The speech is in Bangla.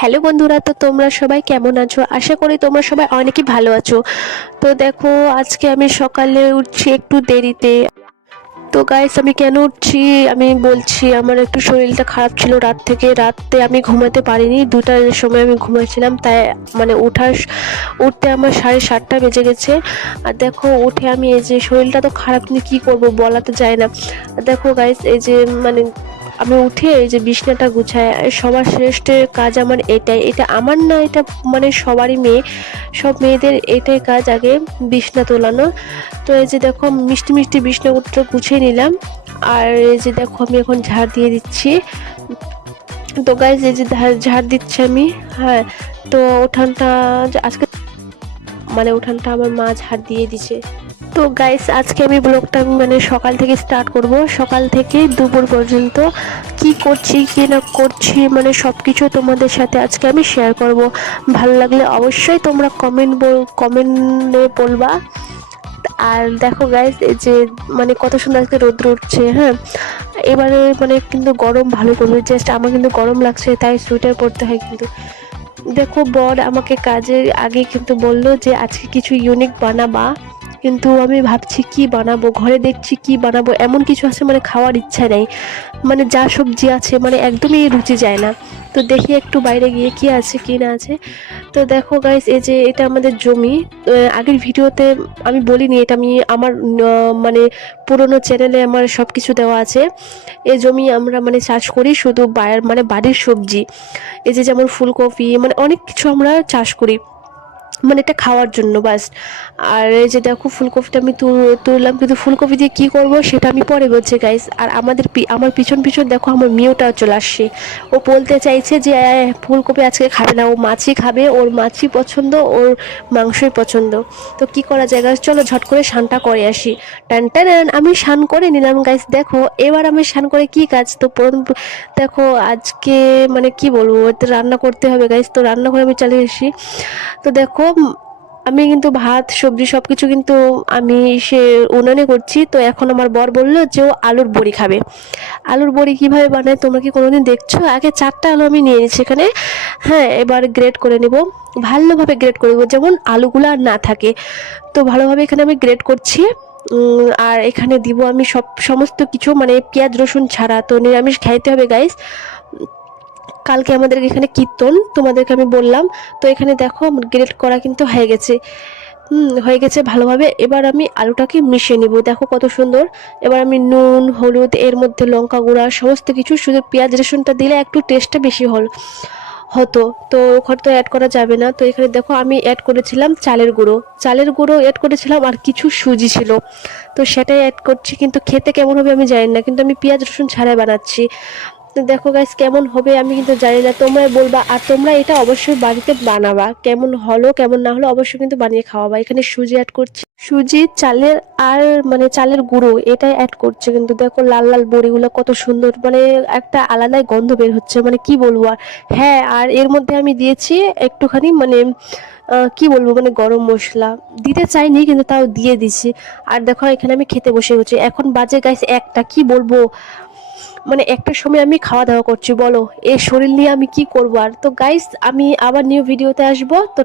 হ্যালো বন্ধুরা, তো তোমরা সবাই কেমন আছো? আশা করি তোমরা সবাই অনেকই ভালো আছো। তো দেখো, আজকে আমি সকালে উঠছি একটু দেরিতে। তো গাইস, আমি কেন উঠছি আমি বলছি। আমার একটু শরীরটা খারাপ ছিল, রাতে আমি ঘুমাতে পারিনি, 2টার সময় আমি ঘুমাচ্ছিলাম, তাই উঠতে আমার 7:30 বেজে গেছে। আর দেখো, উঠে আমি এই যে শরীরটা তো খারাপ নিয়ে কী করবো বলা তো যায় না। আর দেখো গাইস, এই যে মানে আমি উঠে এই যে বিছনাটা গুছাই। সবার শ্রেষ্ঠ কাজ আমার এটাই, এটা আমার না, এটা মানে সবারই সব মেয়েদের এটাই কাজ, আগে বিছনা তোলানো। তো এই যে দেখো, মিষ্টি মিষ্টি বিছনাপত্র গুছিয়ে নিলাম। আর এই যে দেখো, আমি এখন ঝাড় দিয়ে দিচ্ছি। তো গাইজ, এই যে ঝাড় দিচ্ছি আমি। হ্যাঁ, তো উঠানটা আজকে উঠানটা আমার মা ঝাড় দিয়ে দিছে। তো গাইস, আজকে আমি ব্লগটা মানে সকাল থেকে স্টার্ট করব। সকাল থেকে দুপুর পর্যন্ত কি করছি কি না করছি মানে সব কিছু তোমাদের সাথে আজকে আমি শেয়ার করব। ভালো লাগলে অবশ্যই তোমরা কমেন্টে বলবা। আর দেখো গাইস, এই যে মানে কত সুন্দর আজকে রোদ্র উঠছে। হ্যাঁ, এবারে মানে কিন্তু গরম ভালো করবে, জাস্ট আমার কিন্তু গরম লাগছে, তাই সোয়েটার পরতে হয়। কিন্তু দেখো, বর আমাকে কাজের আগে কিন্তু বললো যে আজকে কিছু ইউনিক বানাবা। কিন্তু আমি ভাবছি কি বানাবো, ঘরে দেখছি কি বানাবো, এমন কিছু আছে মানে খাওয়ার ইচ্ছা নেই। মানে যা সবজি আছে মানে একদমই রুচি যায় না। তো দেখি একটু বাইরে গিয়ে কি আছে কি না আছে। তো দেখো গাইস, এই যে এটা আমাদের জমি। আগের ভিডিওতে আমি বলিনি, এটা আমি আমার মানে পুরোনো চ্যানেলে আমার সব কিছু দেওয়া আছে। এই জমি আমরা মানে চাষ করি শুধু বাড়ির সবজি। এই যে যেমন ফুলকপি, মানে অনেক কিছু আমরা চাষ করি, মানে এটা খাওয়ার জন্য বাস। আর এই যে দেখো, ফুলকপিটা আমি তুললাম, কিন্তু ফুলকপি দিয়ে কী করবো সেটা আমি পরে বলছি গাইস। আর আমার পিছন পিছন দেখো, আমার মেয়েটাও চলে আসছে। ও বলতে চাইছে যে ফুলকপি আজকে খাবে না, ও মাছই খাবে, ওর মাছই পছন্দ, ওর মাংসই পছন্দ। তো কি করা যায় গাইস, চলো ঝট করে স্নানটা করে আসি। টান টান, আমি স্নান করে নিলাম গাইস। দেখো, এবার আমি স্নান করে কি কাজ, তো দেখো আজকে মানে কি বলবো, রান্না করতে হবে গাইস। তো রান্না করে আমি চলে এসেছি। তো দেখো, আমি কিন্তু ভাত সবজি সব কিছু কিন্তু আমি উনানে করছি। তো এখন আমার বর বললো যে ও আলুর বড়ি খাবে। আলুর বড়ি কীভাবে বানায় তোমরা কি কোনোদিন দেখছো? আগে 4টা আলু আমি নিয়ে নিচ্ছি এখানে। হ্যাঁ, এবার গ্রেড করে নেব, ভালোভাবে গ্রেড করে নেবো, যেমন আলুগুলো আর না থাকে। তো ভালোভাবে এখানে আমি গ্রেড করছি। আর এখানে দিব আমি সমস্ত কিছু, মানে পেঁয়াজ রসুন ছাড়া। তো নিরামিষ খাইতে হবে গাইস। কালকে আমাদের এখানে কীর্তন, তোমাদেরকে আমি বললাম। তো এখানে দেখো, গ্রেট করা কিন্তু হয়ে গেছে। হয়ে গেছে ভালোভাবে। এবার আমি আলুটাকে মিশিয়ে নিব, দেখো কত সুন্দর। এবার আমি নুন হলুদ, এর মধ্যে লঙ্কা গুঁড়া সমস্ত কিছু, শুধু পেঁয়াজ রসুনটা দিলে একটু টেস্টটা বেশি হতো। তো ওখানে তো অ্যাড করা যাবে না। তো এখানে দেখো, আমি অ্যাড করেছিলাম চালের গুঁড়ো অ্যাড করেছিলাম, আর কিছু সুজি ছিল, তো সেটাই অ্যাড করছি। কিন্তু খেতে কেমন হবে আমি জানি না, কিন্তু আমি পেঁয়াজ রসুন ছাড়াই বানাচ্ছি। তো দেখো গাইস, কেমন হবে আমি কিন্তু জানি না, তোমরা বলবা। আর তোমরা এটা অবশ্যই বাড়িতে বানাবা, কেমন হলো কেমন না হলো অবশ্যই কিন্তু বানিয়ে খাওয়াবা। এখানে সুজি অ্যাড করছি, সুজি চালের আর মানে চালের গুঁড়ো এটাই অ্যাড করছে। কিন্তু দেখো, লাল লাল বড়িগুলো কত সুন্দর, মানে একটা আলাদাই গন্ধ বের হচ্ছে, মানে কি বলবো আর। হ্যাঁ, আর এর মধ্যে আমি দিয়েছি একটুখানি মানে কি বলবো, মানে গরম মশলা দিতে চাইনি, কিন্তু তাও দিয়ে দিছি। আর দেখো, এখানে আমি খেতে বসে গেছি। এখন বাজে গাইস একটা, কি বলবো, মানে একটা সময় আমি খাওয়া দাওয়া করছি, বলো এই শরীর নিয়ে আমি কি করবো আর। তো গাইস, আমি আবার নিউ ভিডিওতে আসবো। তো